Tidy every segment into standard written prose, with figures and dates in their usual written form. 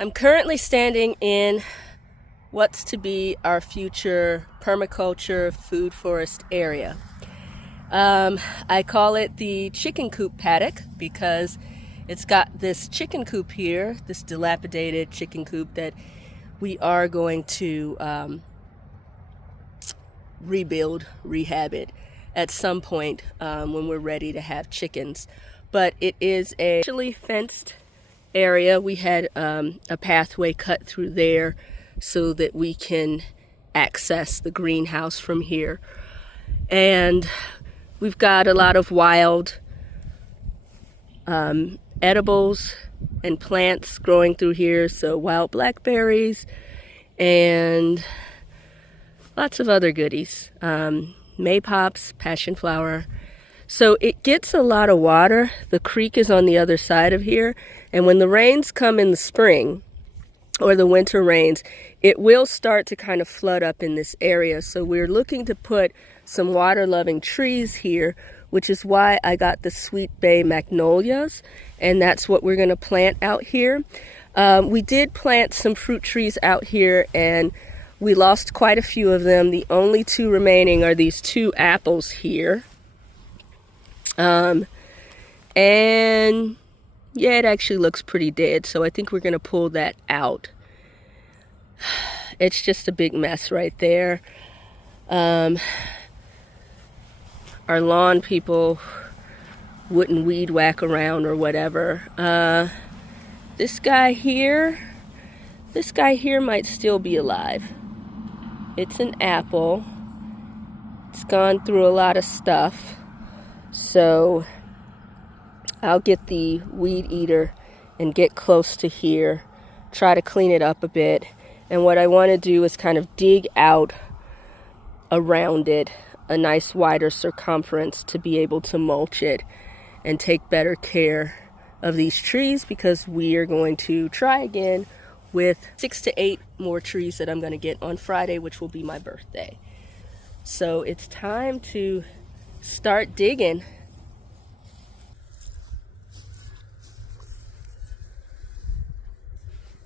I'm currently standing in what's to be our future permaculture food forest area. I call it the chicken coop paddock because it's got this chicken coop here, this dilapidated chicken coop that we are going to rebuild, rehab it at some point when we're ready to have chickens. But it is a actually fenced area. We had a pathway cut through there so that we can access the greenhouse from here. And we've got a lot of wild edibles and plants growing through here. So wild blackberries and lots of other goodies. Maypops, passion flower. So it gets a lot of water. The creek is on the other side of here. And when the rains come in the spring or the winter rains, it will start to kind of flood up in this area. So we're looking to put some water-loving trees here, which is why I got the Sweet Bay magnolias. And that's what we're going to plant out here. We did plant some fruit trees out here and we lost quite a few of them. The only two remaining are these two apples here. And yeah, it actually looks pretty dead, so I think we're gonna pull that out. It's just a big mess right there. Our lawn people wouldn't weed whack around or whatever. This guy here might still be alive. It's an apple. It's gone through a lot of stuff. So I'll get the weed eater and get close to here, try to clean it up a bit. And what I want to do is kind of dig out around it a nice wider circumference to be able to mulch it and take better care of these trees, because we are going to try again with 6 to 8 more trees that I'm going to get on Friday, which will be my birthday. So it's time to start digging.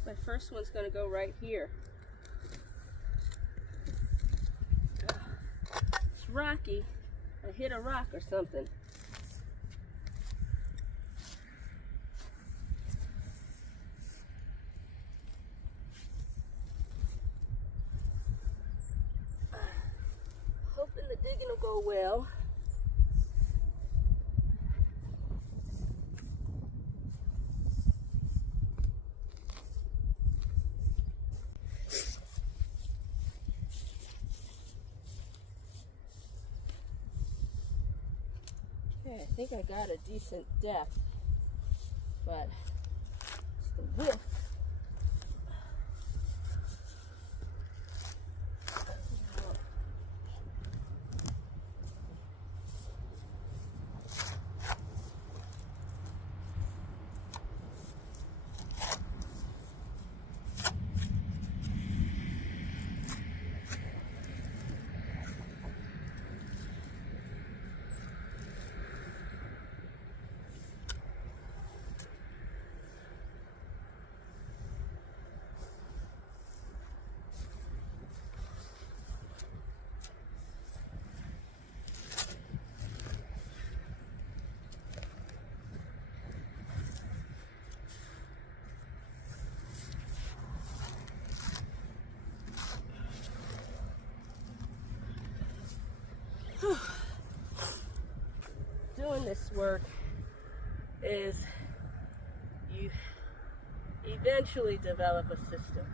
My first one's going to go right here. It's rocky. I hit a rock or something. Hoping the digging will go well. Okay, I think I got a decent depth, but it's the width. Doing this work is you eventually develop a system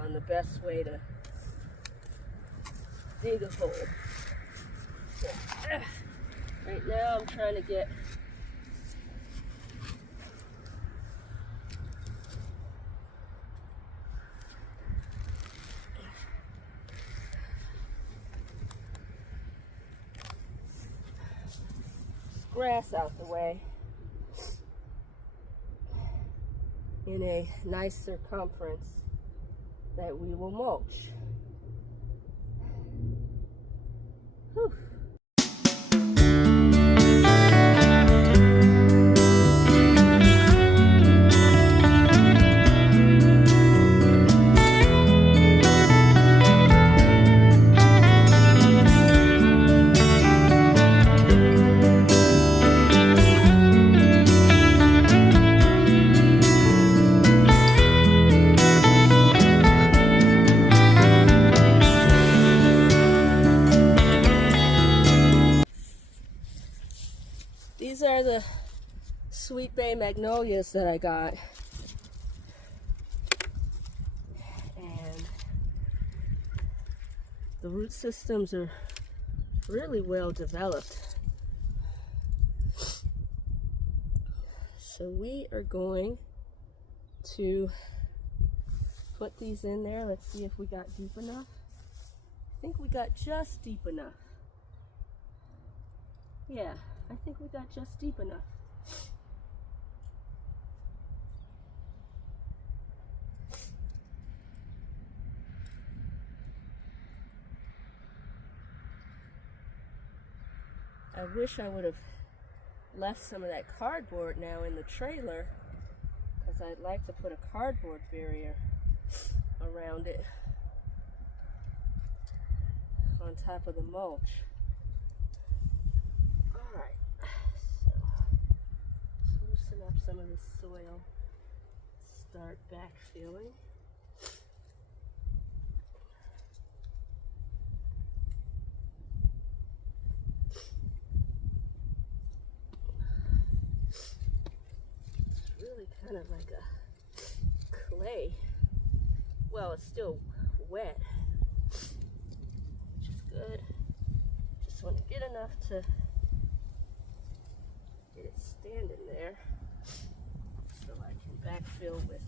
on the best way to dig a hole. So, right now I'm trying to get grass out the way in a nice circumference that we will mulch. Whew. sweet bay magnolias that I got. And the root systems are really well developed. So we are going to put these in there. Let's see if we got deep enough. I think we got just deep enough. Yeah, I think we got just deep enough. I wish I would have left some of that cardboard now in the trailer, because I'd like to put a cardboard barrier around it on top of the mulch. Alright, so loosen up some of this soil, start backfilling. Kind of like a clay. Well, it's still wet, which is good. Just want to get enough to get it standing there so I can backfill with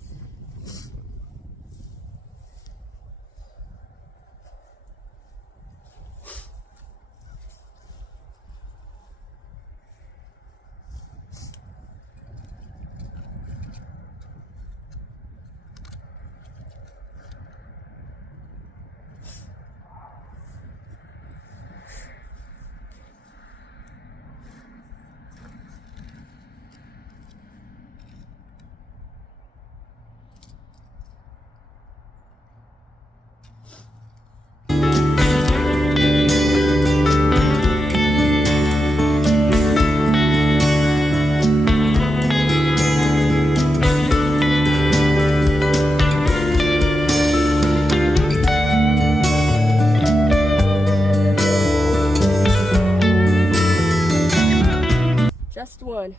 just one.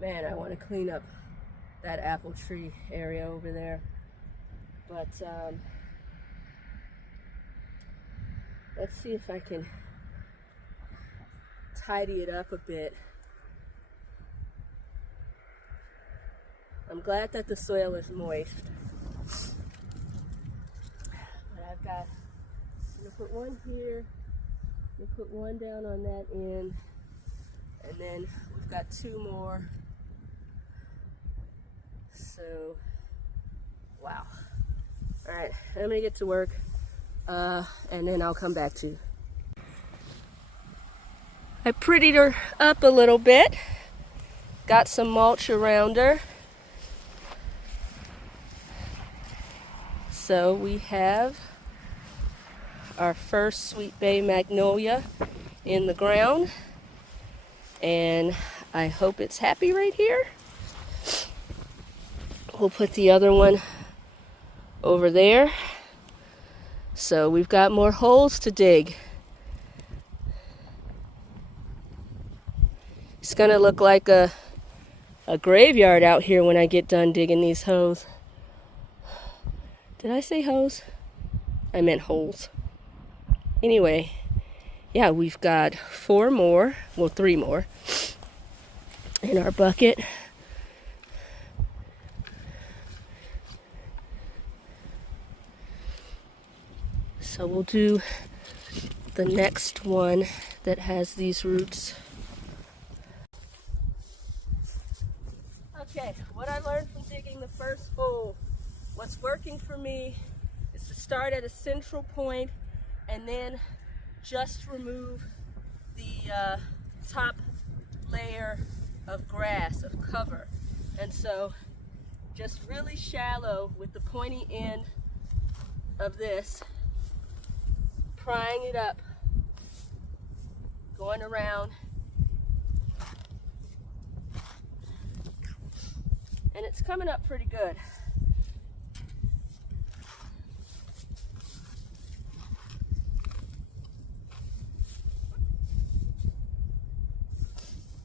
Man, I want to clean up that apple tree area over there, but let's see if I can tidy it up a bit. I'm glad that the soil is moist, but I'm gonna put one here, I'm gonna put one down on that end, and then we've got two more. So, wow. All right, I'm gonna get to work, and then I'll come back to you. I prettied her up a little bit, got some mulch around her. So we have our first sweet bay magnolia in the ground, and I hope it's happy right here. We'll put the other one over there. So we've got more holes to dig. It's gonna look like a graveyard out here when I get done digging these holes. Did I say hose? I meant holes. Anyway, yeah, we've got 4 more, well 3 more in our bucket. So we'll do the next one that has these roots. Okay, what I learned from digging the first hole, what's working for me is to start at a central point and then just remove the top layer of grass, of cover. And so just really shallow with the pointy end of this, prying it up, going around, and it's coming up pretty good.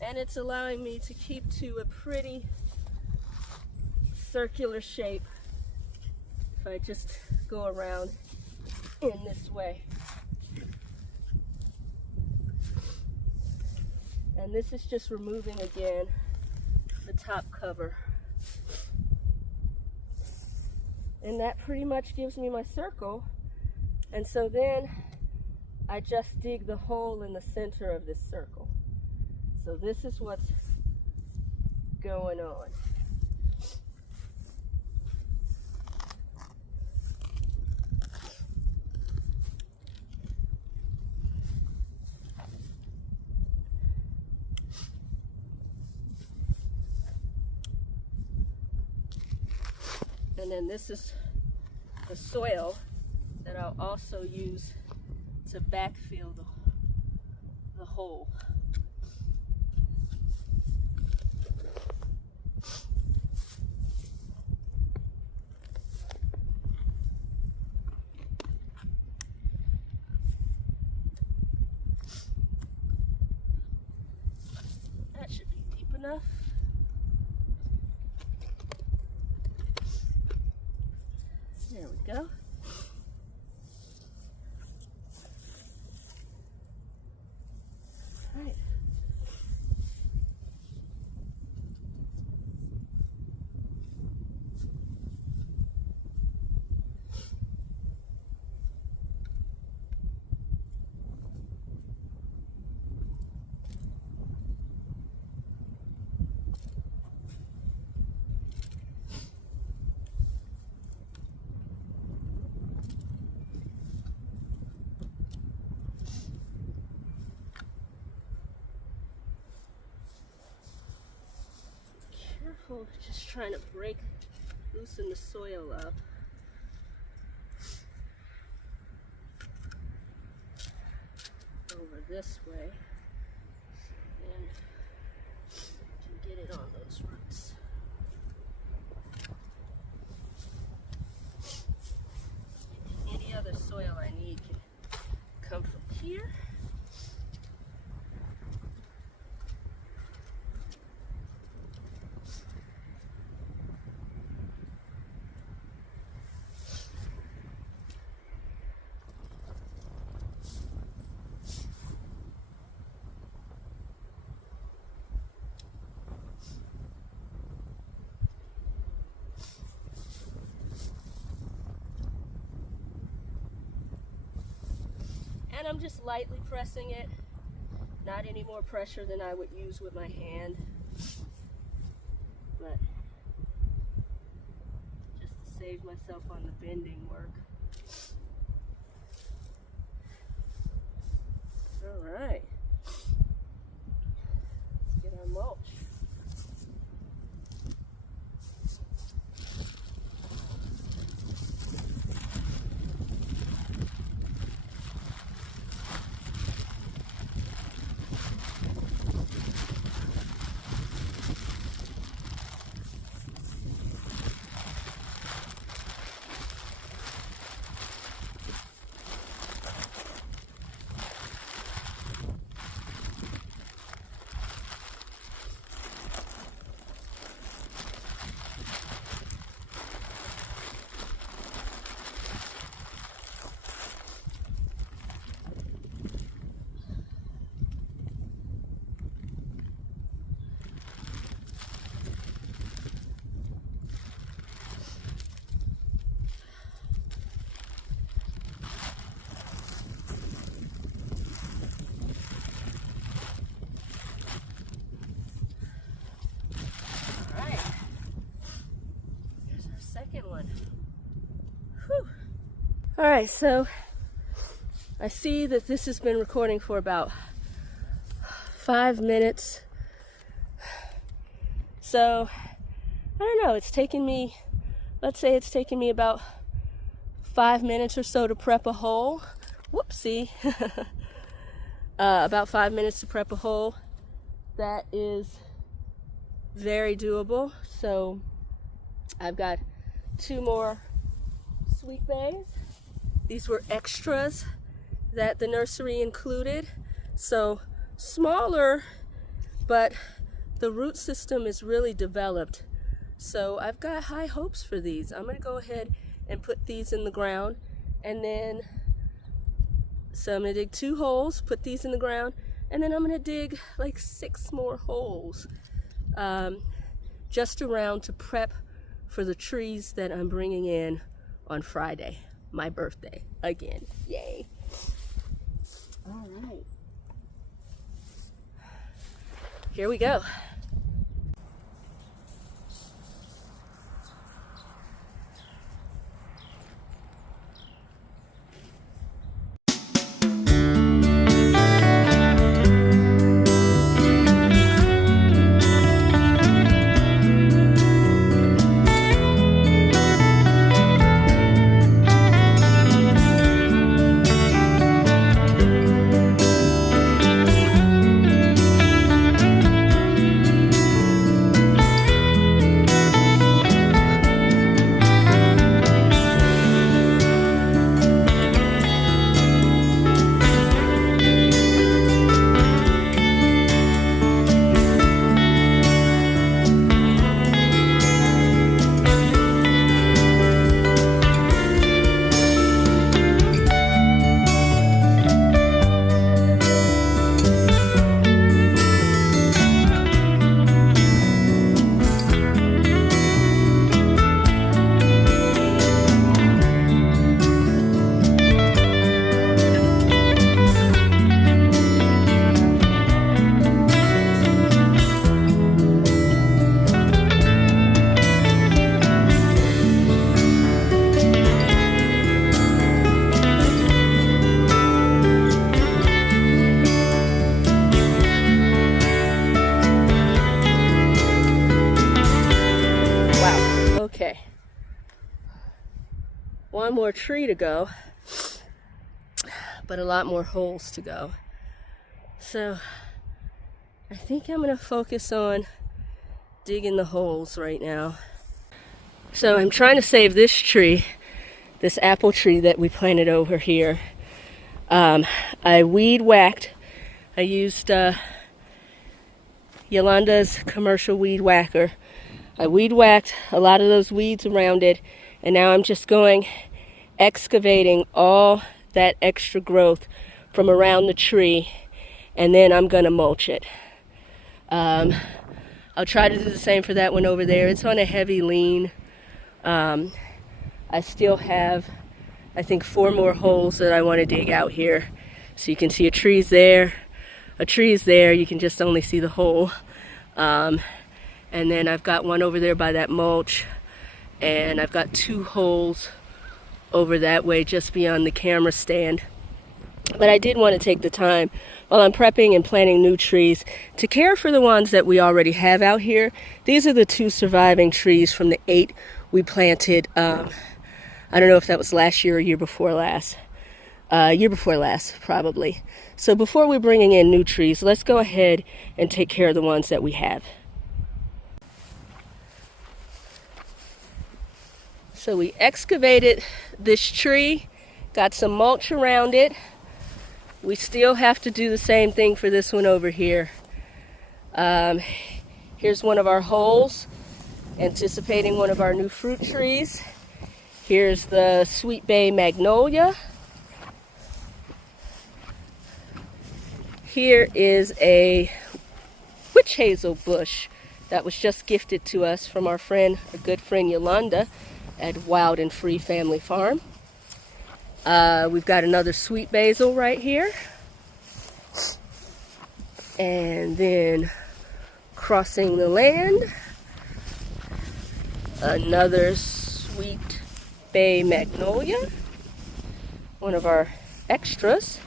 and it's allowing me to keep to a pretty circular shape if I just go around in this way. And this is just removing again the top cover. And that pretty much gives me my circle. And so then I just dig the hole in the center of this circle. So this is what's going on. And then this is the soil that I'll also use to backfill the hole. That should be deep enough. There we go. All right. Careful, just trying to loosen the soil up. Over this way, and can get it on those roots. Any other soil I need can come from here. And I'm just lightly pressing it, not any more pressure than I would use with my hand, but just to save myself on the bending work. All right, let's get our mulch. All right, so I see that this has been recording for about 5 minutes. So, I don't know, it's taken me, let's say it's taken me about 5 minutes or so to prep a hole. Whoopsie. About 5 minutes to prep a hole. That is very doable. So, I've got 2 more sweet bays. These were extras that the nursery included. So smaller but the root system is really developed. So I've got high hopes for these. I'm gonna go ahead and put these in the ground, and then, so I'm gonna dig 2 holes, put these in the ground, and then I'm gonna dig like 6 more holes just around to prep for the trees that I'm bringing in on Friday, my birthday, again, yay. All right, here we go. Okay, one more tree to go, but a lot more holes to go. So I think I'm gonna focus on digging the holes right now. So I'm trying to save this tree, this apple tree that we planted over here. I weed whacked. I used Yolanda's commercial weed whacker. I weed whacked a lot of those weeds around it, and now I'm just going excavating all that extra growth from around the tree, and then I'm gonna mulch it. I'll try to do the same for that one over there. It's on a heavy lean. I still have, I think, 4 more holes that I want to dig out here. So you can see a tree's there, you can just only see the hole. And then I've got one over there by that mulch, and I've got 2 holes over that way just beyond the camera stand. But I did want to take the time while I'm prepping and planting new trees to care for the ones that we already have out here. These are the 2 surviving trees from the 8 we planted. I don't know if that was last year or year before last. Year before last, probably. So before we're bringing in new trees, let's go ahead and take care of the ones that we have. So we excavated this tree, got some mulch around it. We still have to do the same thing for this one over here. Here's one of our holes, anticipating one of our new fruit trees. Here's the Sweet Bay Magnolia. Here is a witch hazel bush that was just gifted to us from our good friend Yolanda at Wild and Free Family Farm. We've got another sweet basil right here. And then crossing the land, another Sweet Bay Magnolia, one of our extras,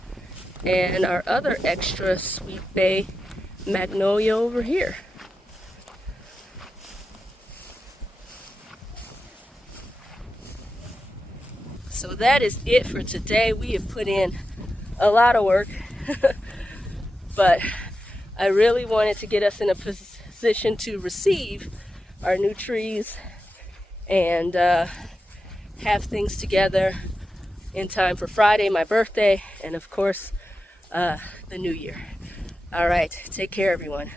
and our other extra Sweet Bay Magnolia over here. So that is it for today. We have put in a lot of work, but I really wanted to get us in a position to receive our new trees and have things together in time for Friday, my birthday, and of course, the new year. All right, take care, everyone.